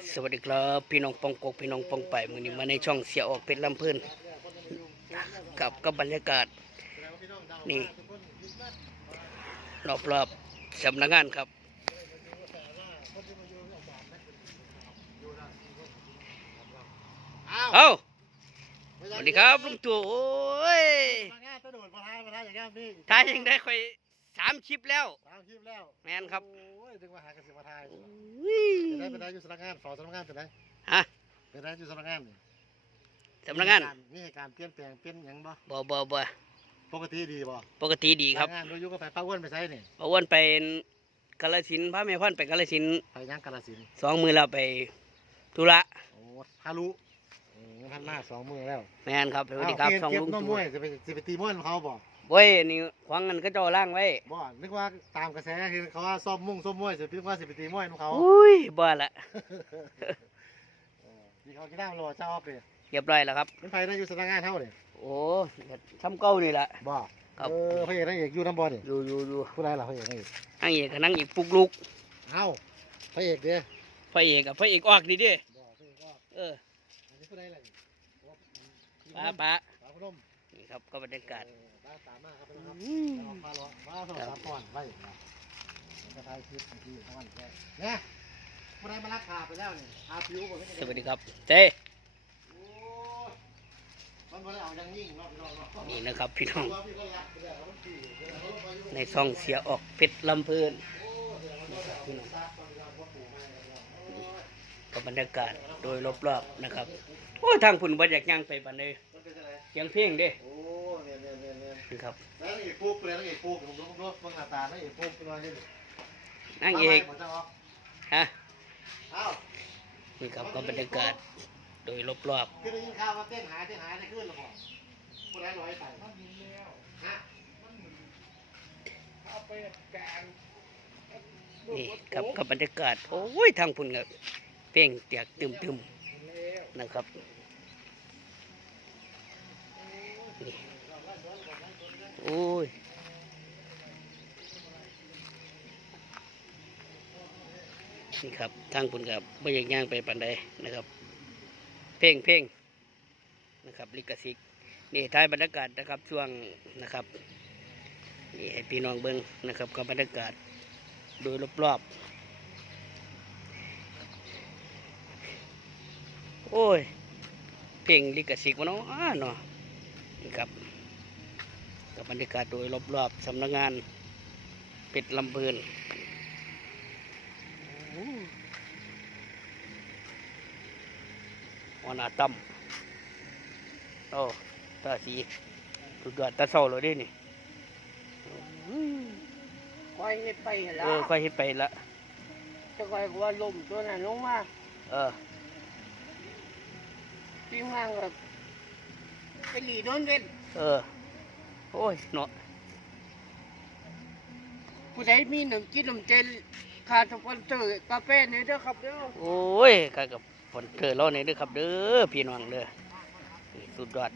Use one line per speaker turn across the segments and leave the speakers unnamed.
สวัสดีครับพี่น้องปองกกพี่น้องปองไปมือนี้มาในช่องเสียออกเป็นลำพื้นกับบรรยากาศนี่รอบๆสำนักงานครับเอาสวัสดีครับลุงตู่โอ้ยถ่ายยังได้ค่อย3 คลิปแล้วแมนครับ
ถึงมาหากระสิมาทาย
อุ้ย
เป็นได้อยู่สำนักงานฝอสำนักงานเป็นไง
ฮะ
เป็นได้อยู่สำนักงานนี่
สำนักงาน
มีเหตุการณ์เปลี่ยนแปลงเปลี่ยนหยังบ่
บ่
ปกติดีบ่
ปกติดีครับ
งานโดยยุก็ไปป้าอ้วนไปใช้นี่
เอาอ้วนไปกาฬสินธุ์พระแม่พ่อนไปกาฬสินธุ์
ไปย่างกาฬสินธุ์
2 มือแล้วไปธุระ
โอ้ฮารุพันหน้า2 มือแล้ว
แมนครับสวัสดีครับช่อง
เก็บ
ลุง
น้องม
ตู่
วยจะไปตีมวยของเขาบ่
เว้ยนี่ขวางเงินก็เจ้าล่างไว้
บ่นึกว่าตามกระแสคือเขาว่าซ้อมมวยสิพี่ว่าสิไปตีมวยของเขา
อุ้ยบ้าละ
ที่เขากินน้ำรอเจ้าออกเลย
เรียบร้อยแล้วครับ
เป็นไผได้อยู่สำนักงานเท่าเลย
โอ้ทำเก้านี่แหละ
บ่
ครับ
พระเอกนางเอกอยู่น้ำบ่นี่
อยู่
ผู้ใดล่ะพระเอกนางเอก
นั่งเอกกับนั่งอีกปุกลุก
เอ้าพระเอกเด้อ
พระเอกกับพระเอกออกดีดิ
บ่พระเอกก็
เออ
อันนี้ผู้ใดล่ะนี่
ป้า
ปลาพนม
นี่ครับก็บรรยากาศ
ปลาสามมากครับพี่น้องครับ
อืม
ปลาล้อปลาสองสามตอนไว้นะจะถ่ายคลิปที่ทั้งวันแค่เนี่ยผู้ใดมาลักขาไปแล้วนี่อาผิวบ่เป็น
สวัสดีครับเต้
โอ้ยมันบ่ได้เอายังยิ่งเนาะพี่น้องเนาะ
นี่นะครับพี่น้อง
ว่าพี่ก็รักไปแล้วมันขี่เดี๋ยวเขาลงมาอยู่
ในซองเสียออกเพชรลำเพลิน
โอ้เดี๋ยวมันก็แบบซักตอนเวลาพ่อปู่ให้แล้วโอ้ย
กับบรรยากาศโดยรอบๆนะครับโอ้ยทางพุ่นบ่อยากย่างไปบันเลย
มันเป็นอะไร
เสียงเพลงเด้
โอ้เนี่ย
นี่ครับ
แล้วนางเอกปุ๊กเลยนางเอกปุ๊กผมดูเบิ่งหน้าตานางเอกปุ๊กเป็นอะไรนี่
นั่งเอก
มาจะออก
ฮะ
เอ้า
นี่ครับก็บรรยากาศโดยรอบ
คือได้ยินข่าวว่าเต้นหายในคืนหรือเปล่าผู้ใดร้อยไปฮะ
ๆนี่ครับกับบรรยากาศโอ้ยทางพุ่นครับเพลงเตียกตึมๆนะครับนี่โอ้ยนี่ครับทางพุ่นกับไม่อยากย่างไปปานใดนะครับเพลงนะครับลิขสิทธิ์นี่ท้ายบรรยากาศนะครับช่วงนะครับนี่ให้พี่น้องเบิ้งนะครับกับบรรยากาศโดยรอบๆโอ้ยเพลงลิขสิทธิ์มันเนาะเนาะนี่ครับกับบรรยากาศโดยรอบๆสำนักงานเป็ดลำเพลินวานาตั้มโอ้ตาสีสุดยอดตาเศร้าเลยเดินี่
คอยเฮ็ดไปแล้
ค่อยเฮ็ดไปละ
จะคอยว่าลมตัวนั้นลงมา
เออ
พี่งานกับไปหลีโดนเว้น
เออโอ้ยเนาะ
ผู้ใดมีหนึ่งกินหนึ่งเจนขาดสปอนเซอร์กาแฟนี่เด้อครับเด้อ
โอ้ยข้ากับฝนเธอเราเนี่ยเด้อครับเด้อพี่น้องเด้อนี่สุดยอด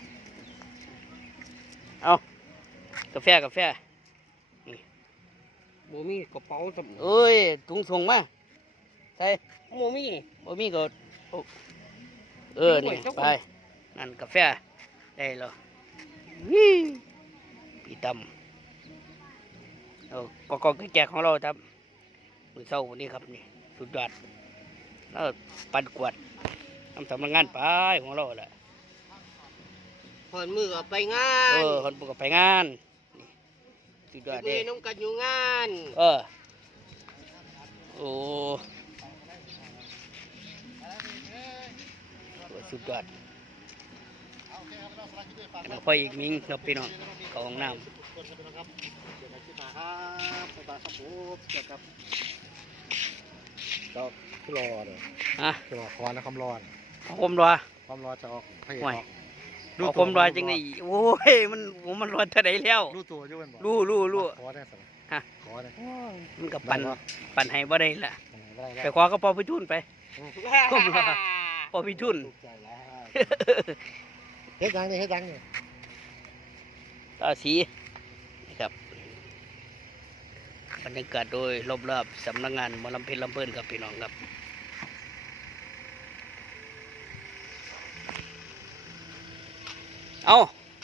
เอากาแฟนี่
บ่มีกระเป๋าสม
เอ้ยถุงส่งมาใส่
บ่มี
บ่มีก็โอ้นี่ไปนั่นกาแฟได้แล้ววิพี่ดำเอาก็แจกของเราครับมื้อเช้าวันนี้ครับนี่สุดยอดแล้วปั่นกวดทำสำนักงานไปของเราแหละ
ผ่อนมือก็ไปงาน
คนปกไปงานนี่สุดยอด
เด้
เด้
น้องกันอยู่งาน
โอ้สุดยอดแล้วพออีกมิงเราพี่น้องเข้าห้องน้
คนกันนะครับเดี๋ยวมาคิดมาครับสบายครับผมเกี่ยวกับเจ้าคือรอเลย
ำฮะ
คือรอคอนนะความร้อน
เอาคมรอ
ความร้อนจะออกพระเอก
ห่วย
ออก
เอาคมรอจังไงโอ้ยมันรอเท่าไหร่แล้ว
รู้ตัวอยู่เป็นบ่
รู้
ขอได้สิ
ฮะ
ขอได้
มันกับปั่นให้บ่ได้ละ
ได้
ไปขอก็พอไปทุนไป ก้มรอ พอพี่ทุน
ถูกใจแล้วเฮ็ดยังนี่เฮ็ดยังนี่
ตาสีนะครับบรรยากาศโดยรอบๆสำนักงานหมอลำเพลินลำเพลินครับพี่น้องครับเอา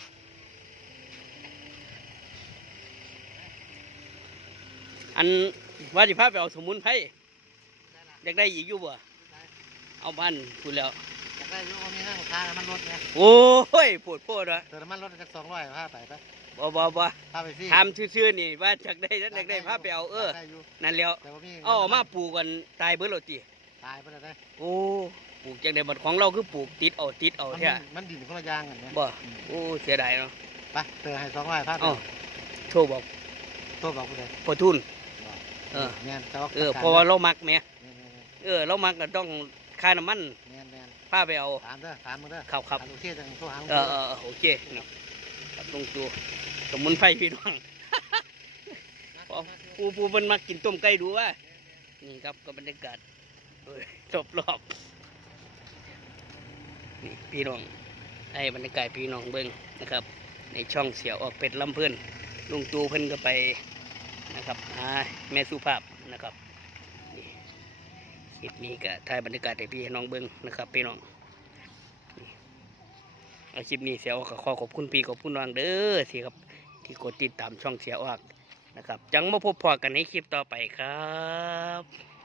อันว่าสิพาไปเอาสมุนไพรอยากได้อีกอยู่บ่เอาบ้านพูดแล้ว
อยากได้อยูมีนั่งค่าน้ำมันรถไง
โอ้ยปวดโพดวะ
เติมน้ำมันรถจาก200พาไปไป
บ่
พาไปฟรี
ทำชื่อๆนี่ว่าอยากได้นั่นอยากได้พาไปเอา
ได้อยู่
นั่นแล้ว
แต่ว่ามี
เอาออกมาปลูกกันตายเบิดแล้วติ
ตายไปแล้วได้
โอ้ปลูกจังได๋บัดของเราคือปลูกติดเอาแท้
มันดินคนละอย่างกันนะ
บ่โอ้เสียดายเนาะ
ไปเติมให้200พาไป
เอ้าโทรบอก
โทษบอกกูเลย
พ่อทุน เออ
แม่นแต่
เพราะว่าเรามักแหม
แม่น
เรามักก็ต้องค่าน้ำมัน
แม่นแม่น
พาไปเอา
ถามเด้อถามมึงเด้อ
ครับ
โอเคจังโทรหา
โอเคนี่ครับลงตัวสมุนไพรพี่น้อง ปูมันมากินต้มไก่ดูว่านี่ครับก็บรรยากาศจบรอบนี่พี่น้องให้บรรยากาศพี่น้องเบิ้งนะครับ ในช่องเสียวออกเป็ดลำเพื่อนลุงตูเพิ่นก็ไปนะครับแม่สุภาพนะครับนี่คลิปนี้ก็ถ่ายบรรยากาศให้พี่น้องเบิ้งนะครับพี่น้องนี่เอาคลิปนี้เสียวก็ขอขอบคุณพี่ขอบคุณน้องเด้อสิครับที่กดติดตามช่องเสียออกนะครับจังมาพบพอกันในคลิปต่อไปครับ